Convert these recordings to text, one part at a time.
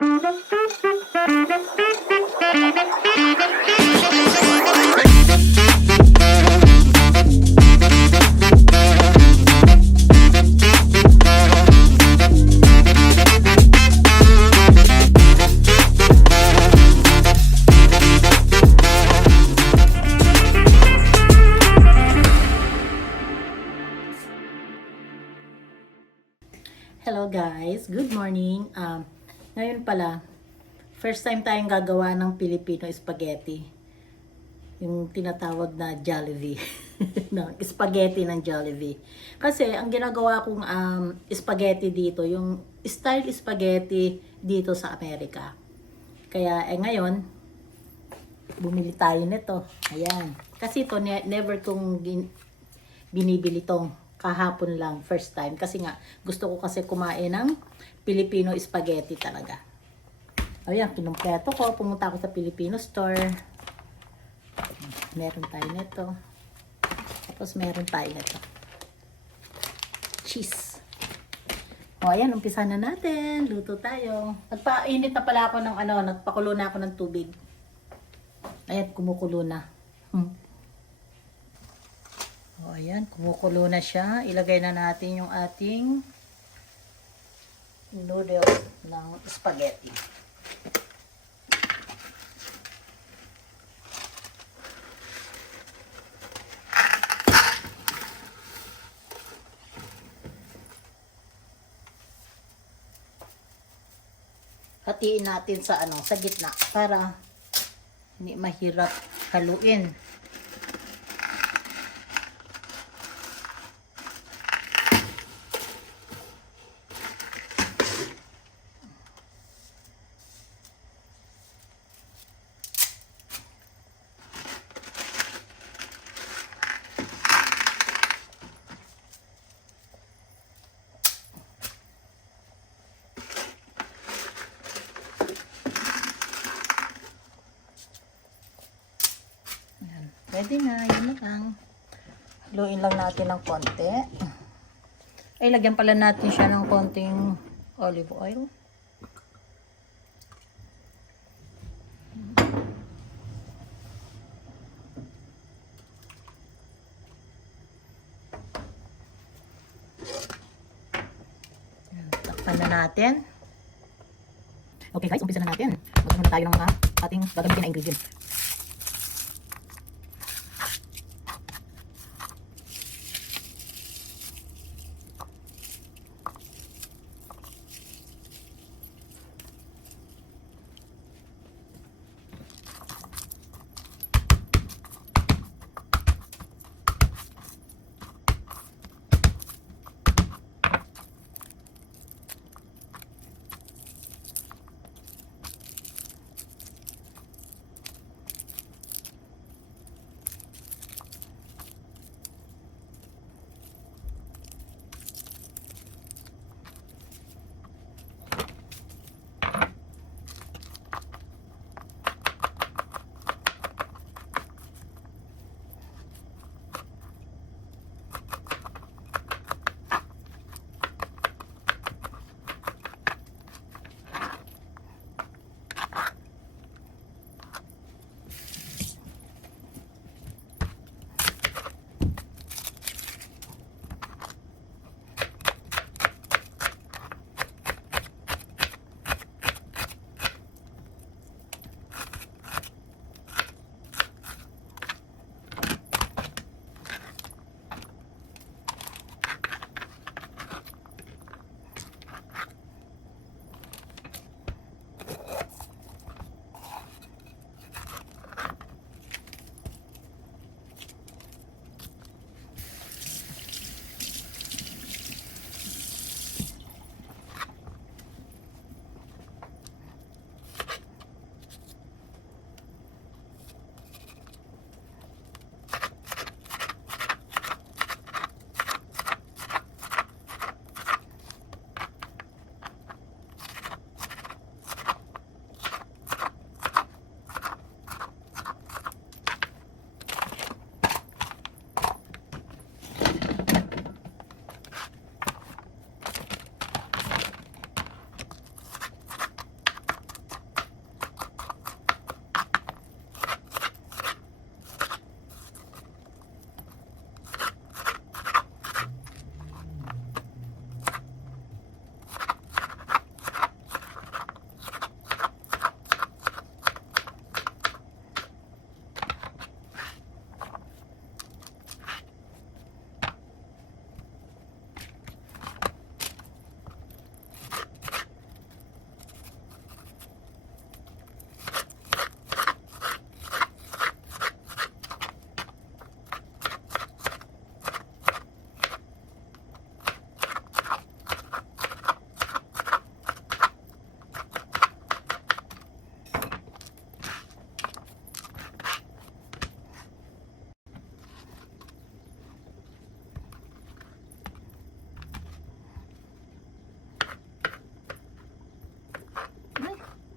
Hello guys, good morning. Ngayon pala, first time tayong gagawa ng Filipino spaghetti. Yung tinatawag na Jollibee. No, spaghetti ng Jollibee. Kasi ang ginagawa kong spaghetti dito, yung style spaghetti dito sa Amerika. Kaya ngayon, bumili tayo nito. Ayan. Kasi ito, never kong binibili tong kahapon lang, first time. Kasi nga, gusto ko kasi kumain ng Filipino spaghetti talaga. Ayan, kinumpleto ko. Pumunta ako sa Filipino store. Meron tayo nito. Tapos meron tayo nito. Cheese. O, ayan, umpisa na natin. Luto tayo. Nagpainit na pala ako ng nagpakulo na ako ng tubig. Ayan, kumukulo na. O, ayan, kumukulo na siya. Ilagay na natin yung ating noodles ng spaghetti. Hatiin natin sa sa gitna para hindi mahirap haluin. Pwede na, yun na lang. Haluin lang natin ng konti. Ay, lagyan pala natin siya ng konting olive oil. Takpan na natin. Okay guys, umpisa na natin. Magkano na tayo ng ating gagamitin na ingredients.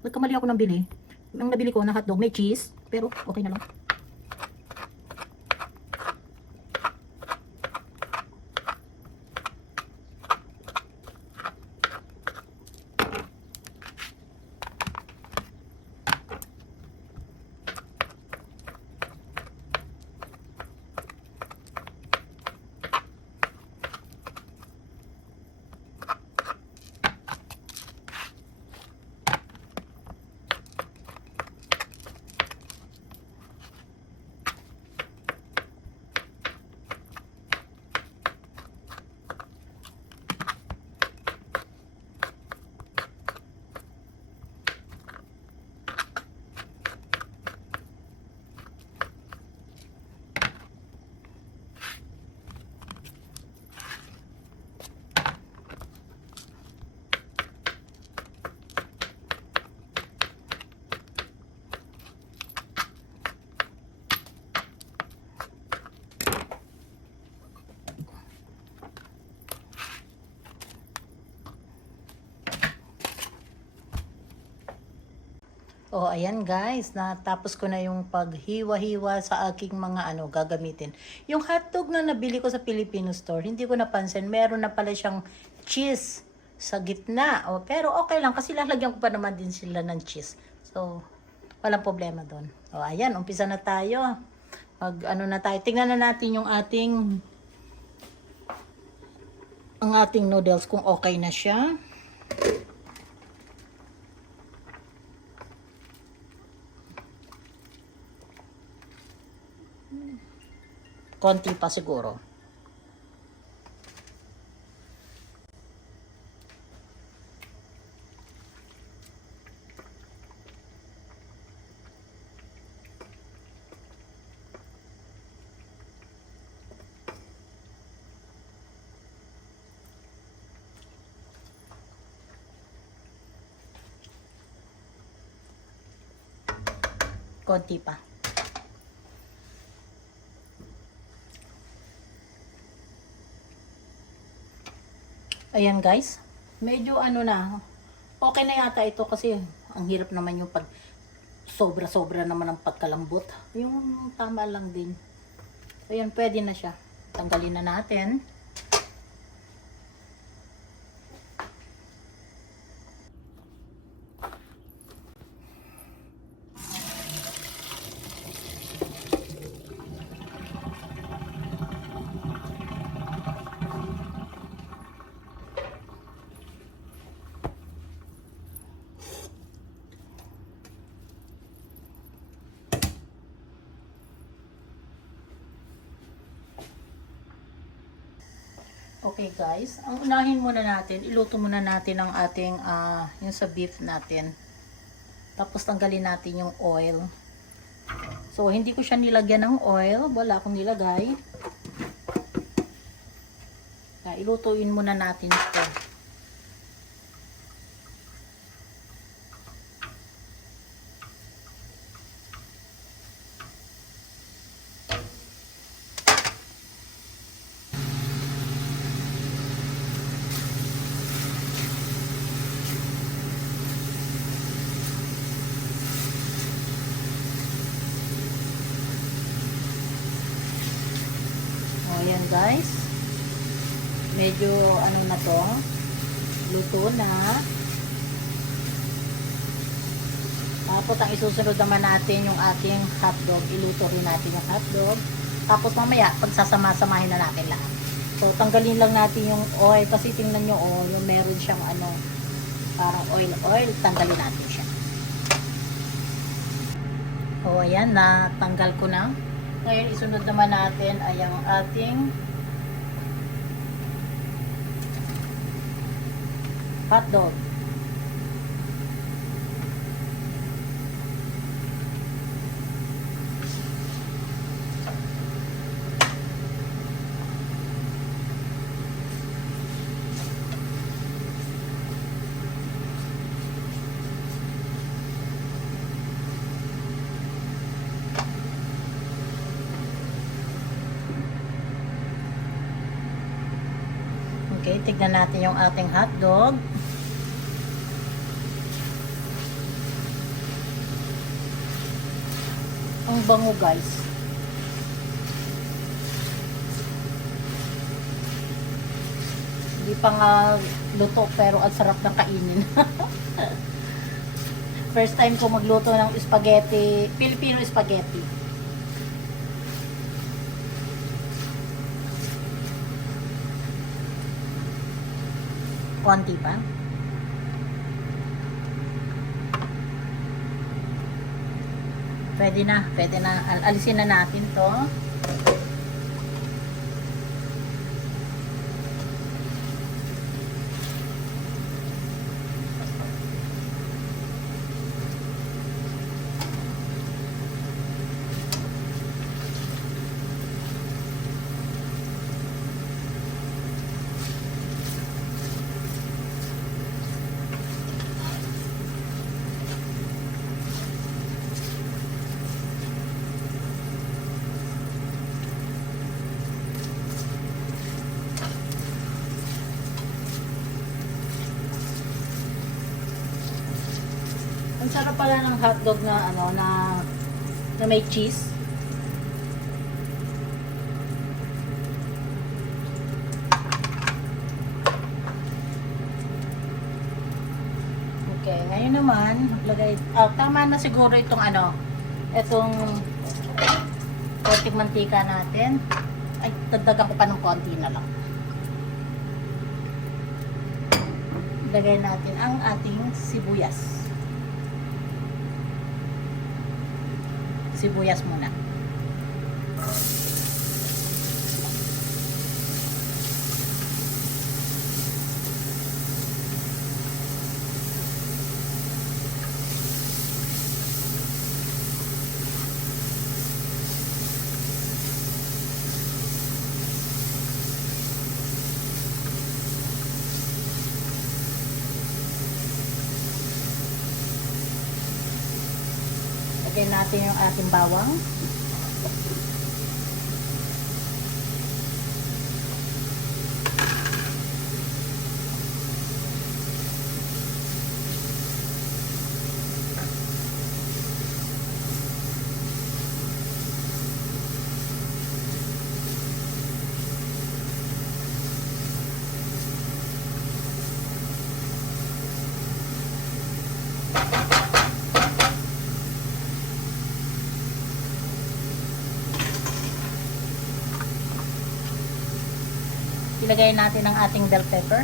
Nagkamali ako ng bili. Ang nabili ko na hotdog may cheese, pero okay na lang. Oh, ayan guys, natapos ko na yung paghiwa-hiwa sa aking mga gagamitin. Yung hotdog na nabili ko sa Filipino store, hindi ko napansin, meron na pala siyang cheese sa gitna. Oh, pero okay lang kasi lalagyan ko pa naman din sila ng cheese. So, walang problema doon. Oh, ayan, umpisa na tayo. Na tayo, tingnan na natin yung ang ating noodles kung okay na siya. Konti pa siguro. Konti pa. Ayan guys, medyo okay na yata ito kasi ang hirap naman yung pag sobra-sobra naman ang pagkalambot. Yung tama lang din. Ayan, pwede na siya. Tanggalin na natin. Okay guys, ang unahin muna natin, iluto muna natin ang ating yung sa beef natin. Tapos tanggalin natin yung oil. So hindi ko siya nilagyan ng oil, wala akong nilagay. Ilutuin muna natin ito. Ayan guys, medyo na to, luto na. Tapos ang isusunod naman natin yung ating hotdog, iluto rin natin yung hotdog. Tapos mamaya pagsasama-samahin na natin lahat. So tanggalin lang natin yung oil kasi tingnan nyo yung meron siyang parang oil, tanggalin natin siya. Ayan, natanggal ko na. Ngayon, isunod naman natin ay ang ating hotdog. Okay, tignan natin yung ating hotdog. Ang bango guys. Hindi pa nga luto pero ang sarap ng kainin. First time ko magluto ng spaghetti, Filipino spaghetti. Konti pa. Pwede na, pwede na. Alisin na natin to. Ang sarap pala ng hotdog na ano na may cheese. Okay, ngayon naman lagay tama na siguro itong itong konting mantika natin. Ay, dagdagan ko pa ng konti na lang. Lagay natin ang ating sibuyas. Sibuyas muna. Lagyan natin yung ating bawang. Ilagay natin ang ating bell pepper.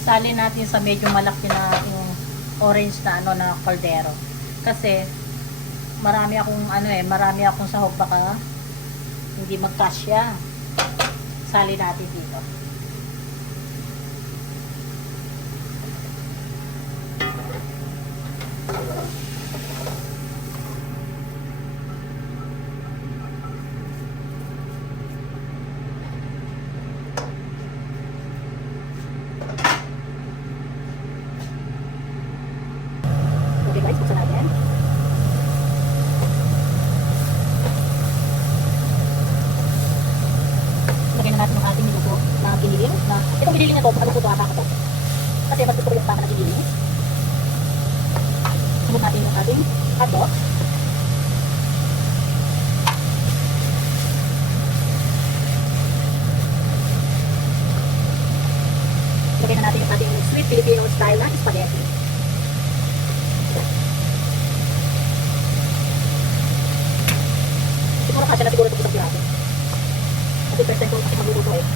Isalin natin sa medyo malaki na yung orange na na kaldero. Kasi marami akong sahog baka hindi magkasya. Sali natin dito. Okay guys, buksan natin. Natin yung ating niluto na giniling. Itong giniling na to, ano po ito ata ko to? Kasi mas gusto ko yung baka na giniling. Sunod natin yung ating hotdog. Lagyan na natin yung ating sweet Filipino style na spaghetti. Siguro kasya na siguro ito isang piraso. Kasi first time ko kasi magluluto eh.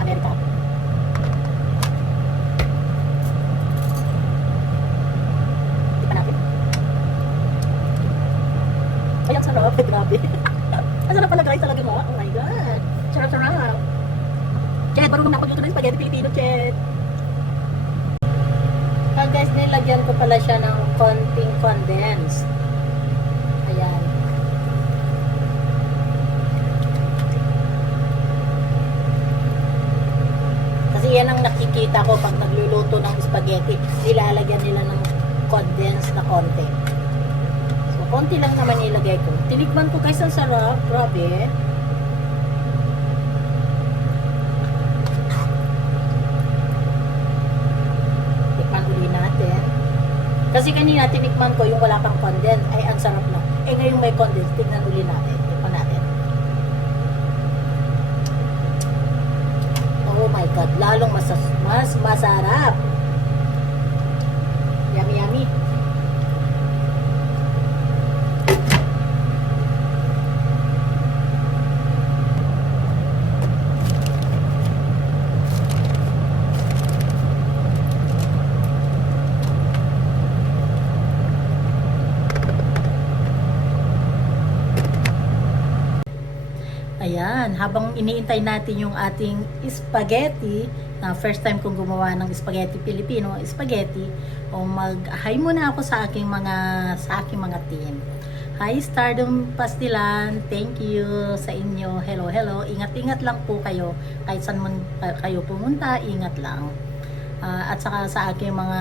sa Amerika. Tikman natin. Ay, ang sarap. Ay, grabe. Ang sarap pala guys talaga mo. Oh my God. Sarap-sarap. Chet, marunong na ako dito ng spaghetti Filipino, Chet. Guys, nilagyan ko pala siya ng konting condensed. Ayan. Kasi yan ang nakikita ko pag nagluluto ng spaghetti. Nilalagyan nila ng condensed na konti. So, konti lang naman nilagay ko. Tinikman ko guys, ang sarap. Grabe. Kasi kanina tinikman ko yung wala pang condensed, ay ang sarap na. Eh ngayon may condensed, tignan uli natin. Tikman natin. Oh my God, lalong mas masarap. Yummy, yummy. Ayan, habang iniintay natin yung ating spaghetti, na first time kong gumawa ng spaghetti Filipino, spaghetti, o mag-hi muna ako sa aking mga team. Hi Stardom Pastilan, thank you sa inyo. Hello, hello. Ingat-ingat lang po kayo. Kahit saan man kayo pumunta, ingat lang. At saka sa aking mga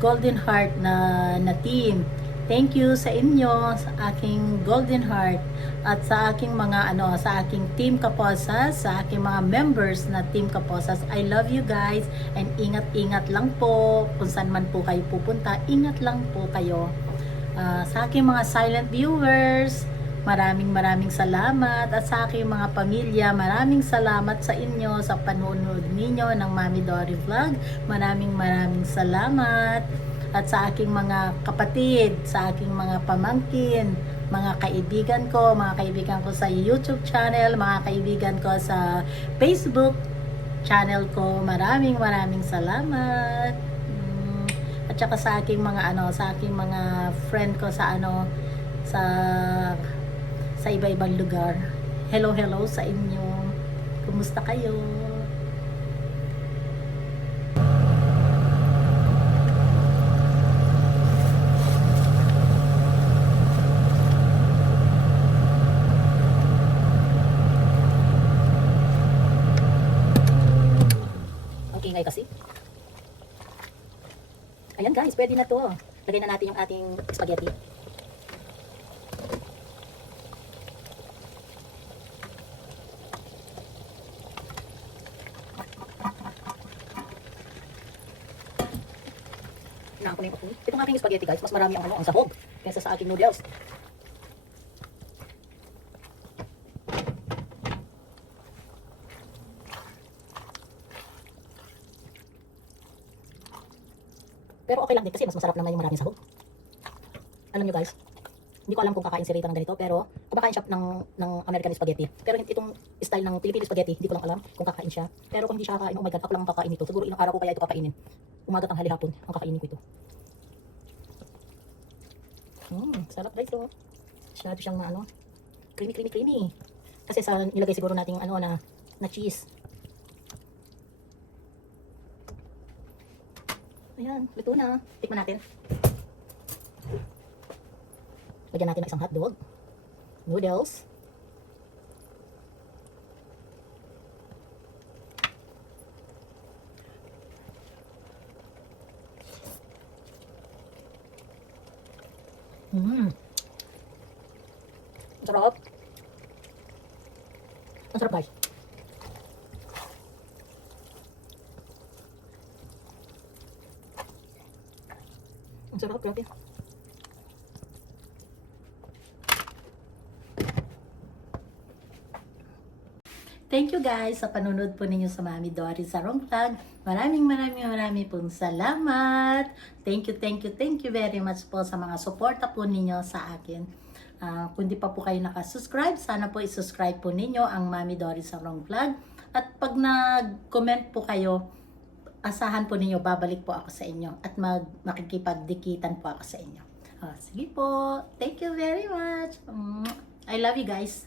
Golden Heart na team. Thank you sa inyo, sa aking Golden Heart, at sa aking sa aking Team Kaposas, sa aking mga members na Team Kaposas. I love you guys, and ingat-ingat lang po kung saan man po kayo pupunta. Ingat lang po kayo. Sa aking mga silent viewers, maraming salamat, at sa aking mga pamilya, maraming salamat sa inyo sa panonood ninyo ng Mami Dory Vlog. Maraming salamat. At sa aking mga kapatid, sa aking mga pamangkin, mga kaibigan ko sa YouTube channel, mga kaibigan ko sa Facebook channel ko, maraming salamat. At saka sa aking mga sa aking mga friend ko sa sa iba-ibang lugar. Hello sa inyo. Kumusta kayo? Kasi. Ayan guys, pwede na to. Lagay na natin yung ating spaghetti. Nako na yung apoy. Itong aking spaghetti guys, mas marami ang sahog kaysa sa aking noodles. Pero okay lang din kasi mas masarap naman yung maraming sahog. Alam nyo guys, hindi ko alam kung kakain si Rita ng ganito, pero kumakain siya ng American spaghetti. Pero itong style ng Filipino spaghetti, hindi ko lang alam kung kakain siya. Pero kung hindi siya kakain, oh my God, ako lang kakain ito. Siguro ilang araw ko kaya ito kakainin. Umaga, tanghali, hapon, ang kakainin ko ito. Sarap guys, oh. Masyado siyang creamy. Kasi sa nilagay siguro natin yung na cheese. Ayan, luto na. Tikman natin. Lagyan natin ng isang hotdog. Noodles. Ang sarap. Ang sarap guys. Ang sarap, grabe. Thank you guys sa panunod po ninyo sa Mami Dory Sarong Vlog. Maraming pong salamat. Thank you very much po sa mga suporta po ninyo sa akin. Kung di pa po kayo nakasubscribe, sana po isubscribe po ninyo ang Mami Dory Sarong Vlog. At pag nag-comment po kayo, asahan po ninyo, babalik po ako sa inyo at makikipagdikitan po ako sa inyo. Sige po. Thank you very much. I love you guys.